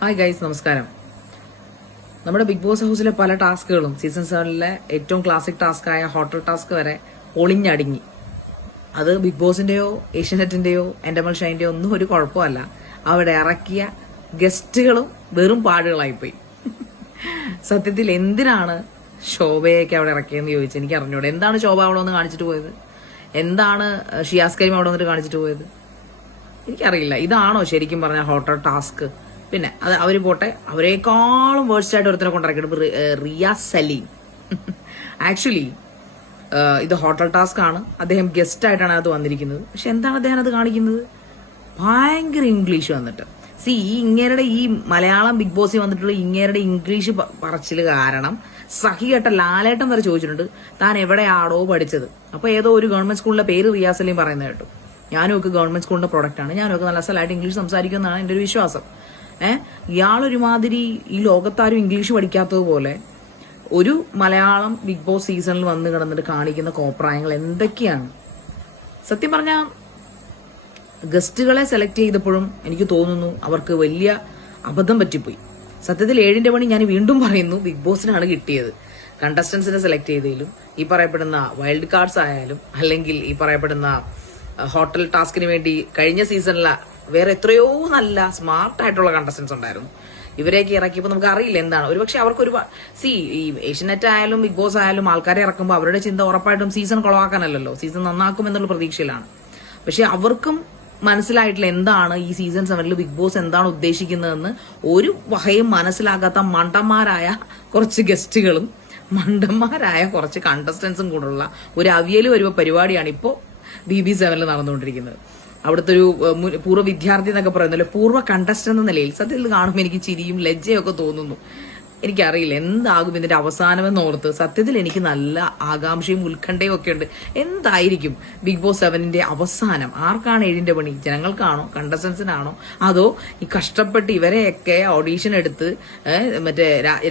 Hi guys, നമസ്കാരം. നമ്മുടെ big boss ഹൗസിലെ പല ടാസ്കുകളും സീസൺ 7-ലെ ഏറ്റവും ക്ലാസിക് ടാസ്കായ ഹോട്ടൽ ടാസ്ക് വരെ ഒളിഞ്ഞടുങ്ങി. അത് ബിഗ് ബോസിന്റെയോ ഏഷ്യനെറ്റിന്റെയോ എൻഡമൽ ഷൈന്റെയോ ഒന്നും ഒരു കുഴപ്പമല്ല. അവിടെ ഇറക്കിയ ഗസ്റ്റുകളും വെറും പാടുകളായിപ്പോയി. സത്യത്തിൽ എന്തിനാണ് ശോഭയൊക്കെ അവിടെ ഇറക്കിയെന്ന് ചോദിച്ചാൽ എനിക്ക് അറിഞ്ഞൂടെ. എന്താണ് ശോഭ അവിടെ വന്ന് കാണിച്ചിട്ട് പോയത്? എന്താണ് ഷിയാസ് കരീം അവിടെ വന്നിട്ട് കാണിച്ചിട്ട് പോയത്? എനിക്കറിയില്ല. ഇതാണോ ശരിക്കും പറഞ്ഞ ഹോട്ടൽ ടാസ്ക്? പിന്നെ അത് അവര് പോട്ടെ, അവരെക്കാളും വേഴ്സ്റ്റ് ആയിട്ട് ഒരുത്തനെ കൊണ്ടിറക്കിയിട്ട് റിയാസ് സലീം. ആക്ച്വലി ഇത് ഹോട്ടൽ ടാസ്ക് ആണ്. അദ്ദേഹം ഗസ്റ്റ് ആയിട്ടാണ് അത് വന്നിരിക്കുന്നത്. പക്ഷെ എന്താണ് അദ്ദേഹം അത് കാണിക്കുന്നത്? ഭയങ്കര ഇംഗ്ലീഷ് വന്നിട്ട്. ഈ ഇങ്ങേരുടെ ഈ മലയാളം ബിഗ് ബോസിൽ വന്നിട്ടുള്ള ഇങ്ങേരുടെ ഇംഗ്ലീഷ് പറച്ചിൽ കാരണം സഹികെട്ട ലാലേട്ടൻ വരെ ചോദിച്ചിട്ടുണ്ട്, താൻ എവിടെയാണോ പഠിച്ചത്? അപ്പൊ ഏതോ ഒരു ഗവൺമെന്റ് സ്കൂളിലെ പേര് റിയാസ് സലീം പറയുന്നത് കേട്ടു. ഞാനും ഒക്കെ ഗവൺമെന്റ് സ്കൂളിന്റെ പ്രൊഡക്റ്റ് ആണ്, ഞാനും ഒക്കെ നല്ല അസലായിട്ട് ഇംഗ്ലീഷ് സംസാരിക്കുന്നതാണ് എന്റെ ഒരു വിശ്വാസം. ഇയാളൊരുമാതിരി ഈ ലോകത്താരും ഇംഗ്ലീഷ് പഠിക്കാത്തതുപോലെ ഒരു മലയാളം ബിഗ് ബോസ് സീസണിൽ വന്ന് കിടന്നിട്ട് കാണിക്കുന്ന കോപ്രായങ്ങൾ എന്തൊക്കെയാണ്? സത്യം പറഞ്ഞാൽ ഗസ്റ്റുകളെ സെലക്ട് ചെയ്തപ്പോഴും എനിക്ക് തോന്നുന്നു അവർക്ക് വലിയ അബദ്ധം പറ്റിപ്പോയി. സത്യത്തിൽ 7ന്റെ പണി ഞാൻ വീണ്ടും പറയുന്നു, ബിഗ് ബോസിനാണ് കിട്ടിയത്. കണ്ടസ്റ്റൻസിനെ സെലക്ട് ചെയ്തതിലും ഈ പറയപ്പെടുന്ന വൈൽഡ് കാർഡ്സ് ആയാലും അല്ലെങ്കിൽ ഈ പറയപ്പെടുന്ന ഹോട്ടൽ ടാസ്കിന് വേണ്ടി കഴിഞ്ഞ സീസണിലെ വേറെ എത്രയോ നല്ല സ്മാർട്ട് ആയിട്ടുള്ള കണ്ടസ്റ്റൻസ് ഉണ്ടായിരുന്നു. ഇവരെയൊക്കെ ഇറക്കിയപ്പോൾ നമുക്ക് അറിയില്ല എന്താണ്. ഒരുപക്ഷെ അവർക്ക് ഈ ഏഷ്യനെറ്റ് ആയാലും ബിഗ് ബോസ് ആയാലും ആൾക്കാരെ ഇറക്കുമ്പോൾ അവരുടെ ചിന്ത ഉറപ്പായിട്ടും സീസൺ കൊളവാക്കാനല്ലോ, സീസൺ നന്നാക്കും എന്നുള്ള പ്രതീക്ഷയിലാണ്. പക്ഷെ അവർക്കും മനസ്സിലായിട്ടില്ല എന്താണ് ഈ സീസൺ 7 ബിഗ് ബോസ് എന്താണ് ഉദ്ദേശിക്കുന്നതെന്ന്. ഒരു വകയും മനസ്സിലാക്കാത്ത മണ്ടന്മാരായ കുറച്ച് ഗസ്റ്റുകളും മണ്ടന്മാരായ കുറച്ച് കണ്ടസ്റ്റൻസും കൂടുള്ള ഒരു അവിയൽ വരുമ്പോ പരിപാടിയാണ് ഇപ്പോൾ BB7 നടന്നുകൊണ്ടിരിക്കുന്നത്. അവിടുത്തെ ഒരു പൂർവ്വ വിദ്യാർത്ഥി എന്നൊക്കെ പറയുന്നല്ലോ, പൂർവ്വ കണ്ടസ്റ്റന്റ് എന്ന നിലയിൽ സത്യത്തിൽ കാണുമ്പോൾ എനിക്ക് ചിരിയും ലജ്ജയൊക്കെ തോന്നുന്നു. എനിക്കറിയില്ല എന്താകും ഇതിന്റെ അവസാനമെന്ന് ഓർത്ത്. സത്യത്തിൽ എനിക്ക് നല്ല ആകാംക്ഷയും ഉത്കണ്ഠയും ഒക്കെ ഉണ്ട്. എന്തായിരിക്കും ബിഗ് ബോസ് 7ന്റെ അവസാനം? ആർക്കാണ് 7ന്റെ പണി? ജനങ്ങൾക്കാണോ, കണ്ടസ്റ്റൻസിനാണോ, അതോ ഈ കഷ്ടപ്പെട്ട് ഇവരെയൊക്കെ ഓഡീഷൻ എടുത്ത് മറ്റേ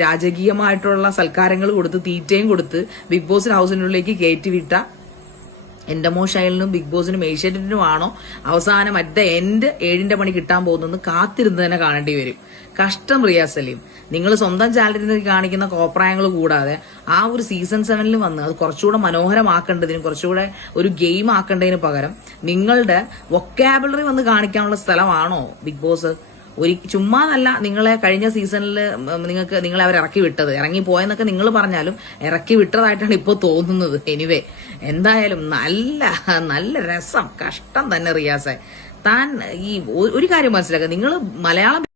രാജകീയമായിട്ടുള്ള സൽക്കാരങ്ങൾ കൊടുത്ത് തീറ്റയും കൊടുത്ത് ബിഗ് ബോസ് ഹൗസിനുള്ളിലേക്ക് കയറ്റിവിട്ട എൻഡമോ ഷൈലിനും ബിഗ് ബോസിനും ഏഷ്യാനെറ്റിനും ആണോ അവസാനം അറ്റ് എൻഡ് 7ന്റെ പണി കിട്ടാൻ പോകുന്നത്? കാത്തിരുന്ന് തന്നെ കാണേണ്ടി വരും. കഷ്ടം റിയാസ് സലീം. നിങ്ങൾ സ്വന്തം ചാനലിൽ കാണിക്കുന്ന കോപ്രായങ്ങൾ കൂടാതെ ആ ഒരു സീസൺ 7 വന്ന് അത് കുറച്ചുകൂടെ മനോഹരമാക്കേണ്ടതിനും കുറച്ചുകൂടെ ഒരു ഗെയിം ആക്കേണ്ടതിന് പകരം നിങ്ങളുടെ വൊക്കാബുലറി വന്ന് കാണിക്കാനുള്ള സ്ഥലമാണോ ബിഗ് ബോസ്? ചുമ്മാതല്ല നിങ്ങളെ കഴിഞ്ഞ സീസണിൽ നിങ്ങളെ അവർ ഇറക്കി വിട്ടത്. ഇറങ്ങിപ്പോയെന്നൊക്കെ നിങ്ങൾ പറഞ്ഞാലും ഇറക്കി വിട്ടതായിട്ടാണ് ഇപ്പോൾ തോന്നുന്നത്. എനിവേ, എന്തായാലും നല്ല നല്ല രസം. കഷ്ടം തന്നെ റിയാസെ. താൻ ഈ ഒരു കാര്യം മനസ്സിലാക്കുക, നിങ്ങൾ മലയാളം